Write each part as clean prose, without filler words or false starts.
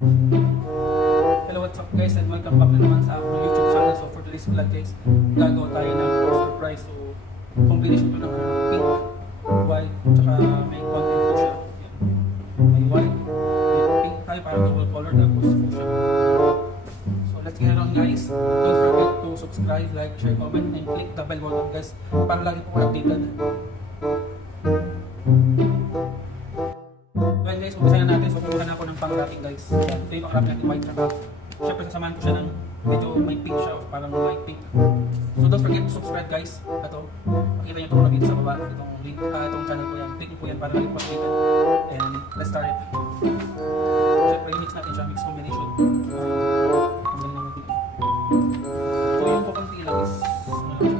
Hello, what's up guys, and welcome back na naman sa aking YouTube channel. So for today's vlog guys, gagawa tayo ng surprise. So combination ko ng pink, white, tsaka may konting fuchsia. May white, may pink tayo para double color, tapos fuchsia. So let's get it on guys. Don't forget to subscribe, like, share, comment, and click the bell button guys para lagi po kayo updated. Well guys, umpisa na natin. So kukuha na ako ng pang-wrapping guys. Yan, ito yung pang-wrapping natin white, tsaka syempre sasamahan ko siya ng medyo may pink siya, parang light pink. So don't forget to subscribe guys. Ito, makita nyo ito muna dito sa baba, itong link, itong channel ko yan. Click nyo po yan para lagi po updated. And let's start it. Syempre i-mix natin siya, mix combination. So yung kukunti lang is paligutan natin.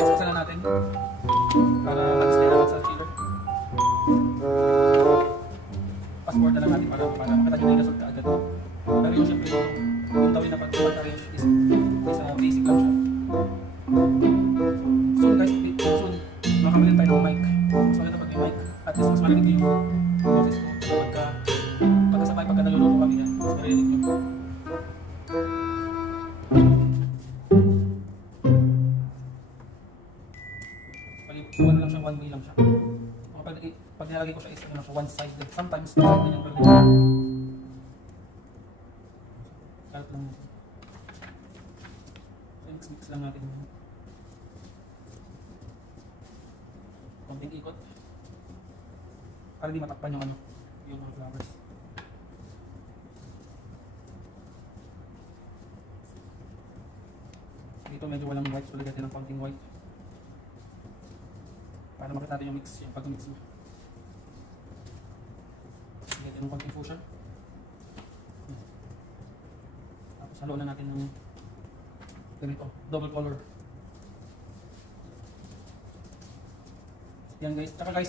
Pasasan na natin para mag-stay natin sa chiller. Passport na lang natin para makita nyo na yung result ka agad. Pero yung syempre yung tawin na pag-arrange is basic lang siya. Soon guys, soon makabilin tayo ng mic. Mas maganda pag yung mic, at least mas marinig yung boses ko pagkasabay pagka naluluto kami yan, mas marinig nyo. So ano lang siya, one way lang siya. Pag nilagay ko siya is ano siya, one-sided. Sometimes two-sided yung pag-nilagay. Kalat lang natin. So mix lang natin. Konting ikot. Para di matakpan yung ano, yung mga flowers. Dito medyo walang white, so lagyan natin ng konting white. Para makita natin yung mix, yung pag-mix mo. Lagyan natin ng konting fuchsia. Tapos haluan na natin ng ganito, double color. Yan guys, tsaka guys,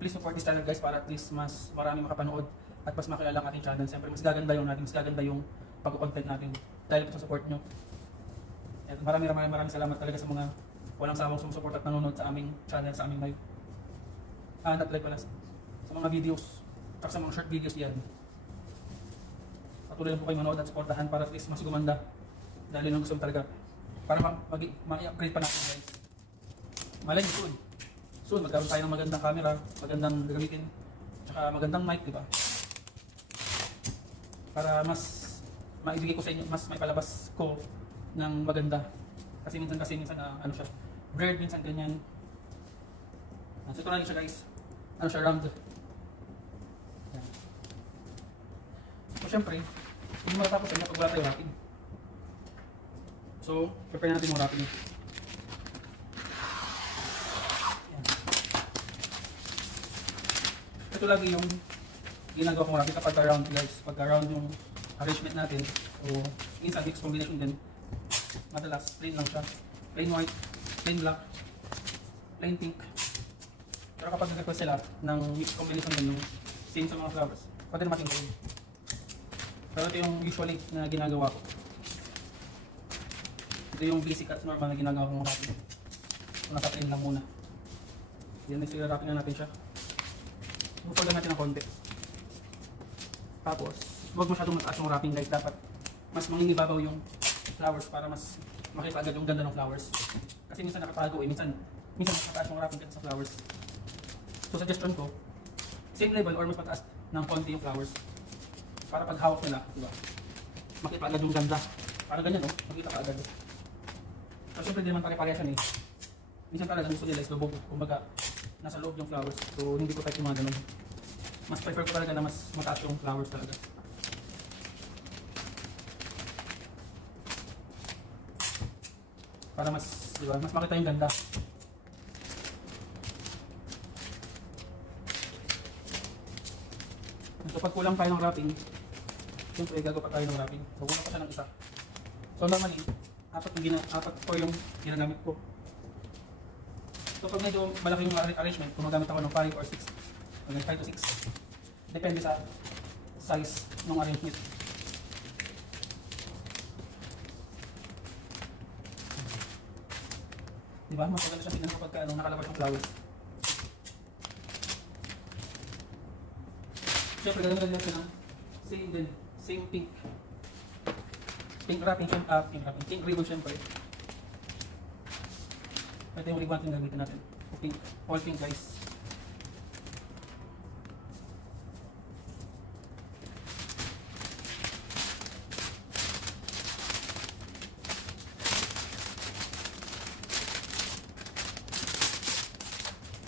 please support this channel guys para at least mas marami makapanood at mas makilala ang ating channel. Siyempre mas gaganda yung natin, mas gaganda yung pag-content natin dahil ito sa support nyo. At maraming salamat talaga sa mga walang sawang sumusupport at nanonood sa aming channel, sa aming live. Not live pala, sa mga videos, at sa mga short videos yan. Patuloy lang po kayo manood at supportahan para at least mas gumanda. Dahil yun ang gusto mo talaga. Para ma-upgrade pa natin guys. Malay nyo soon magkaroon tayo ng magandang camera, magandang gagamitin, tsaka magandang mic, diba? Para mas maibigay ko sa inyo, mas may palabas ko ng maganda. Kasi minsan ano siya, blurred, minsan ganyan. So ito na rin siya guys, ano siya, round. Yan. So syempre, hindi matatapos yan pag wala tayo wrapping. So prepare natin yung wrapping. Yan. Ito lagi yung ginagawa kong wrapping kapag round guys, pagka round yung arrangement natin. So minsan mix combination din. Madalas, plain lang siya. Plain white, plain black, plain pink. Pero kapag nag-request sila ng mix combination din yung same sa mga flowers, pwede naman yung gawin. Pero ito yung usually na ginagawa ko. Ito yung basic at normal na ginagawa ko ng wrapping. So nasa plain lang muna. Yan, next wrapping na natin siya. Bukod lang natin ng konti. Tapos, huwag masyadong mataas yung wrapping guys. Dapat mas mangingibabaw yung flowers para mas makita agad yung ganda ng flowers. Kasi minsan nakatago minsan nakataas yung wrapping sa flowers. So suggestion ko, same level or mas mataas ng konti yung flowers. Para pag hawak nila, diba? Makita agad yung ganda. Parang ganyan, no? Makita ka agad. So syempre hindi naman pare-parehas yan eh. Minsan talaga gusto nila is lubog. Kumbaga, nasa loob yung flowers. So hindi ko type yung mga ganun. Mas prefer ko talaga na mas mataas yung flowers talaga. Para mas, diba, mas makita yung ganda. So pag kulang tayo ng wrapping, siyempre gagawa pa tayo ng wrapping. So kulang pa siya ng isa. So normally, apat po yung ginagamit ko. So pag medyo malaki yung arrangement, gumagamit ako ng 5 or 6. 5 to 6. Depende sa size ng arrangement. Diba? Mas maganda siya tingnan kapag nakalabas yung flowers. Siyempre, gagawin natin ng same din. Same pink. Pink wrapping, pink ribbon siyempre. Ito yung ribbon natin gagamitin natin. Pink, all pink guys.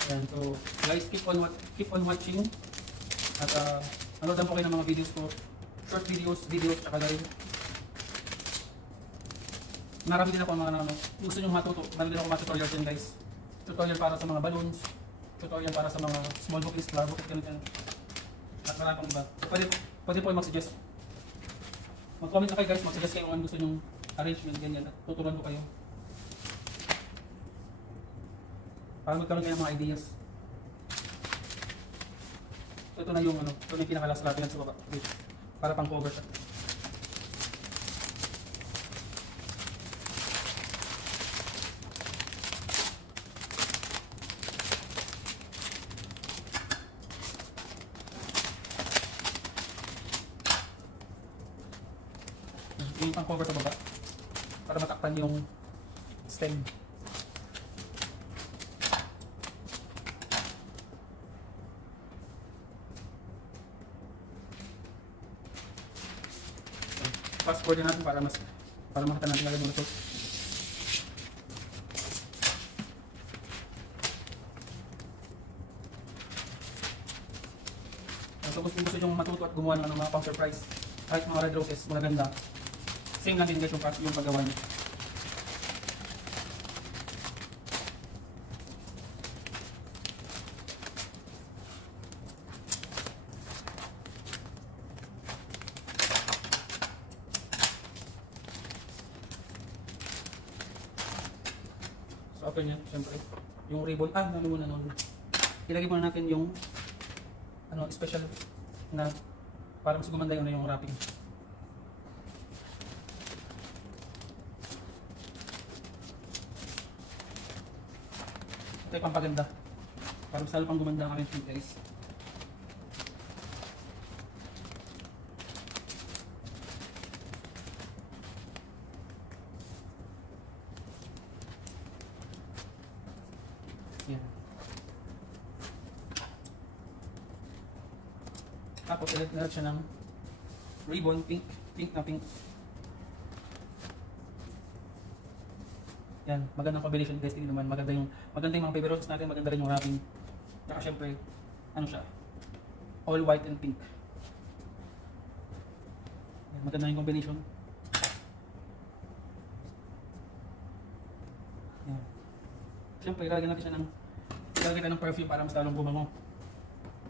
Ayan, so guys, keep on watching. At manood po kayo ng mga videos ko. Short videos, tsaka guys. Marami din ako mga gusto nyo matuto. Marami din ako mga tutorials din guys. Tutorial para sa mga balloons. Tutorial para sa mga small bookings, flower bouquet, ganun. At marami pang iba. Pwede po kayo mag-suggest. Mag-comment na kayo guys, mag-suggest kayo kung ano gusto nyong arrangement, ganyan. At tuturuan ko kayo. Para magkaroon kayo ng mga ideas. So, ito na yung ito na yung pinaka-last wrapping sa baba. Para pang cover siya. Yung pang cover sa baba. Para matakpan yung stem. Fast forward natin para makita natin agad yung result. So gusto yung matuto at gumawa ng mga pang surprise. Kahit mga red roses, maganda. Same lang din guys yung paggawa niya. So after niya, syempre, yung ribbon, nalunan nun. Ilagay muna natin yung special na para mas gumanda yung wrapping. Ito yung pampaganda. Para mas lalo pang gumanda ang arrangement guys. Yan. Tapos ilagay siya ng ribbon, pink na pink. Yan, magandang combination guys, tingin naman, maganda yung mga paper roses natin, maganda rin yung wrapping. Tsaka syempre, siya, all white and pink. Yan, maganda yung combination. Yan. Syempre, ilalagay natin ng perfume para mas lalong bumango.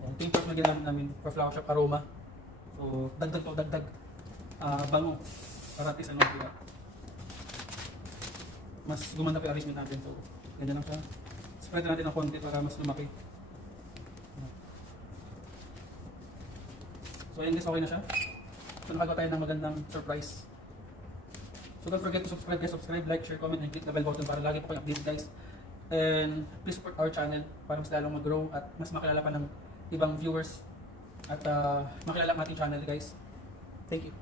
Yan, ito yung perfume na ginamit namin for Flower Shop Aroma. So, dagdag bango. Para at least diba? Mas gumanda pa yung arrangement natin. So, ganyan lang siya. Spread natin ng konti para mas lumaki. So, ayan guys, okay na siya. So, nakagawa tayo ng magandang surprise. So, don't forget to subscribe, like, share, comment, and click the bell button para lagi po kayo updated guys. And please support our channel para mas lalong mag-grow at mas makilala pa ng ibang viewers at makilala ang ating channel guys. Thank you.